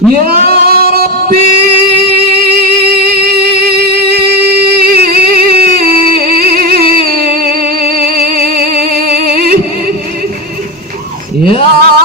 Ya Rabbi Ya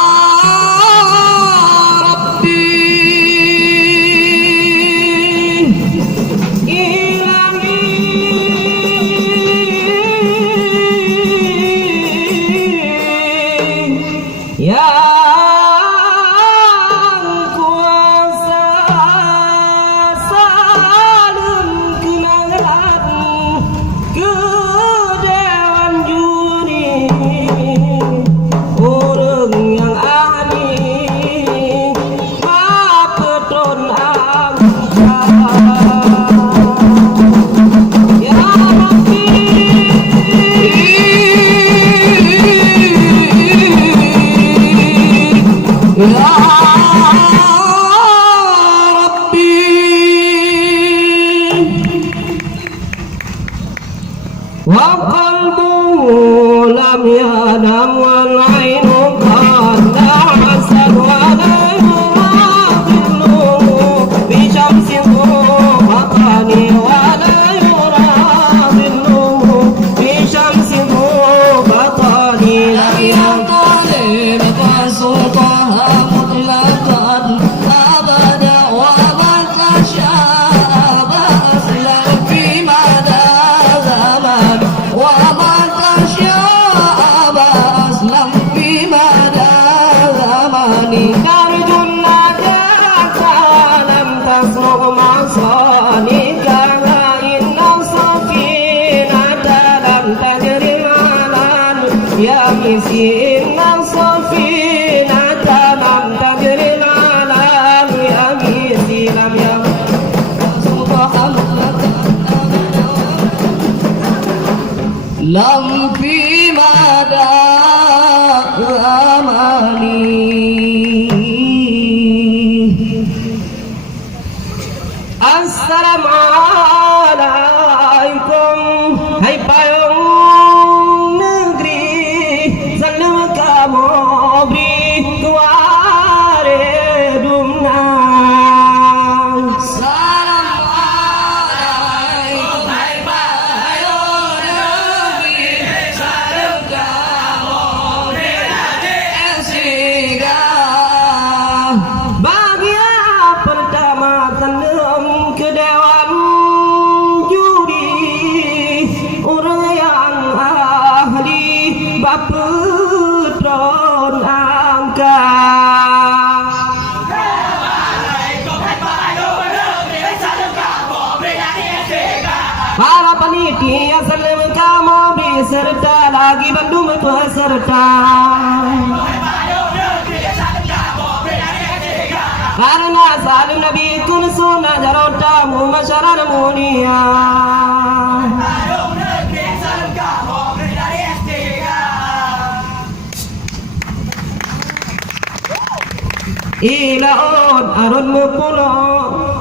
وقلبه لم ينم والعين قد عسل ولا يراقبه بشمس وطن ولا يراقبه بشمس وطن لم يطالب فسطها مطلقا أبدا ومن تشاء أصلا في مدى زمن ومن تشاء أصلا في مدى زمن ترجو النجاة لم تسرق مصانيك إن السفينة لم تجري على اليابس إن السفينة لم تجري على اليابس لم يسرق لم في مدى أملي السلام عليكم hai payung negeri salam kamu beri tuare dumnang salam alaikum hai payung negeri salam kamu beri esiga bahagia pertama tanam ke dewan juri orang yang ahli bapetron angkat para panitia salam kamu beserta lagi bandung peserta karena salim Nabi kun sunnah jarotamu masyarakat mulia ilaon arun mupulo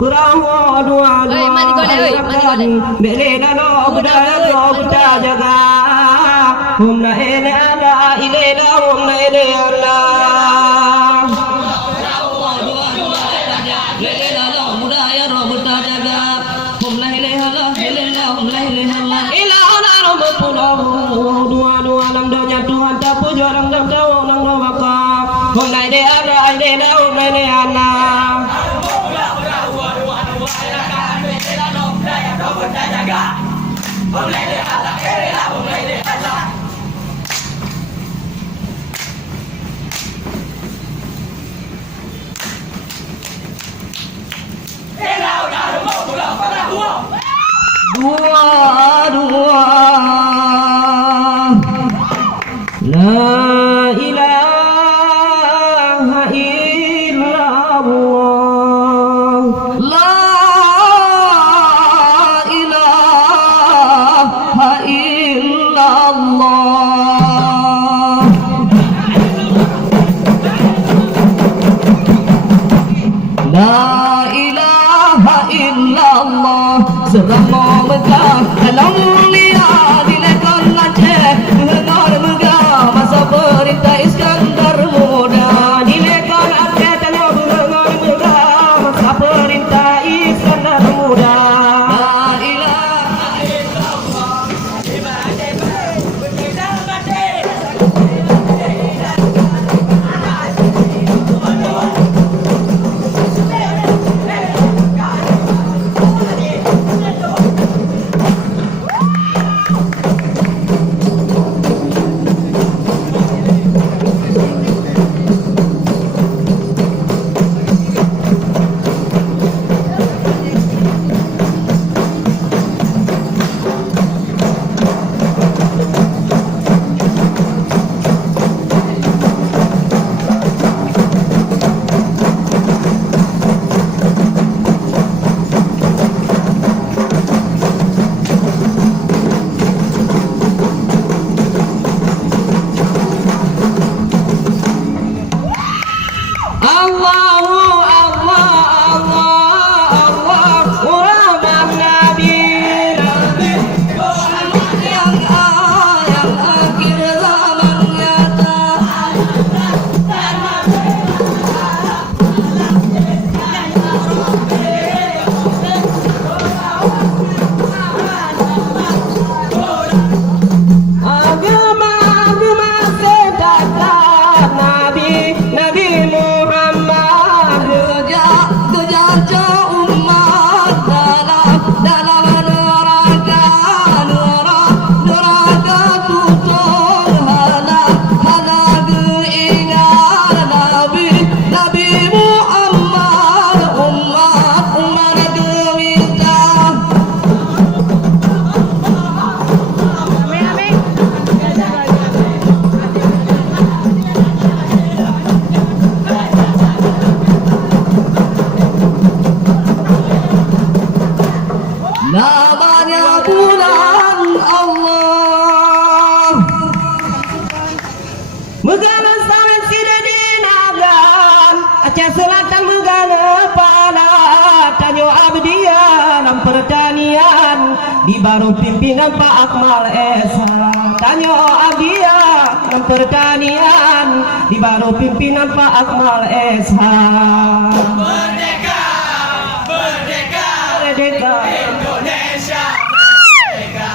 kurawo dua bele nano budaya budaya jaga humna ele ada ilela humna ele Allah dua lam donya Tuhan tak puji orang dah tahu nang rawaka hôm nay để ada ai để đâu hôm nay để ana dua la ilaha illallah la ilaha illallah la ilaha illallah selama Mekah alam lihat dilekan laceh dengar megah masa perintah Iskandar muda dilekan atas tanah dengar megah Namanya bulan Allah Megana sawen sida dinagan Aceh Selatan megana pala Tanyo abdian pertanian Di baru pimpinan Pak Akmal Esa Tanyo abdian pertanian Di baru pimpinan Pak Akmal Esa Merdeka, merdeka, Merdeka Indonesia, merdeka.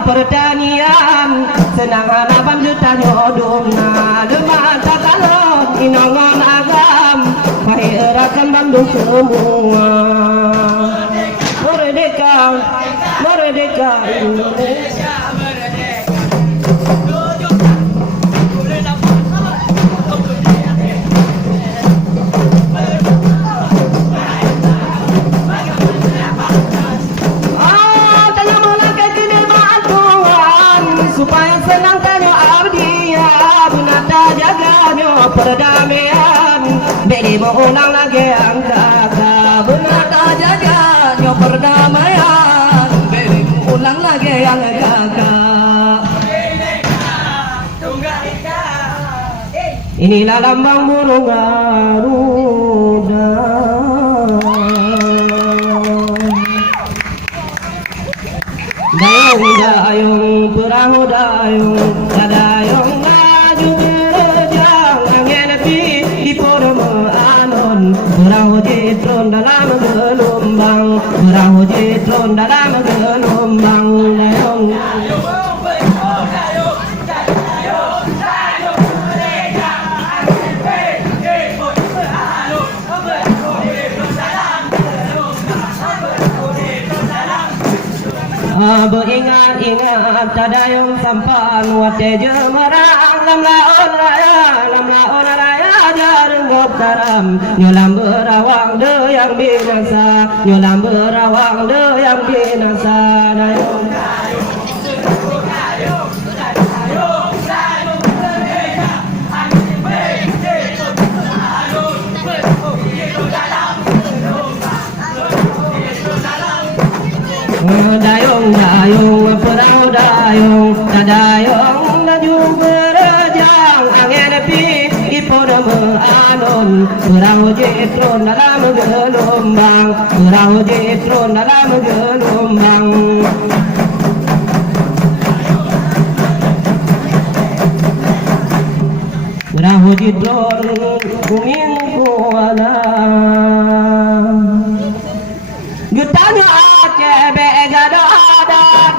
Pertanian senang harapan juta nyodumna demata kalon inongon agam pai erakan Bandung semua merdeka merdeka Indonesia supaya senang tanyo abdiya bunata jaganyo perdamaian bedi mau ulang lagi ang kakak bunata jaganyo perdamaian bedi mau ulang lagi ang kakak inilah lambang burung Garuda dayung perahu dayung dayung maju berjang angin api di purama anon perahu jitron dalam gelombang perahu jitron dalam gelombang dayung Beringat-ingat tadayung sampan wate jemerang lam laon raya jarenggot karam nyolam berawang de yang binasa nyolam berawang de yang binasa dayung dayung dayung perahu dayung dayung laju berjang angin api di purama anon perahu jitron dalam gelombang perahu jitron dalam gelombang perahu jitron kuming kuala Gutanya Aceh bega doa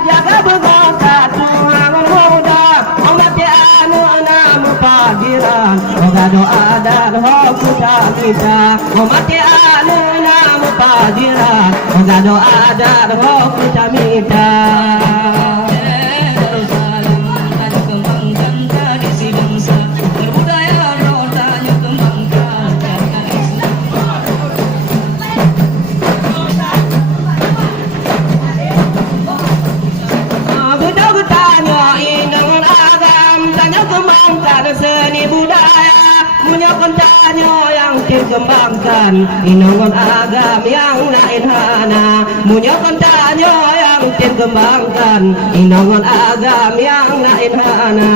jaga begosa tuang muda umat anu namu pagiran oga doa dan hokuta kita umat anu namu pagiran oga doa dan hokuta kita Semuanya kembangkan seni budaya, punya pencanyo yang dikembangkan, inongon agam yang lain hana. Punya pencanyo yang dikembangkan, inongon agam yang lain hana.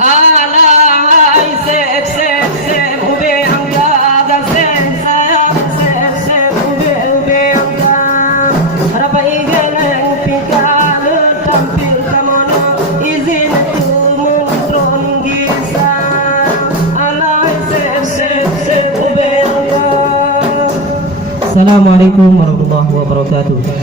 Alahai sep sep sep ube angga gasen sayang sep sep ube angga harapa igeleng pika le tampil kamono izin tu muntron gisa alahai sep sep sep ube angga. Assalamualaikum warahmatullahi wabarakatuh.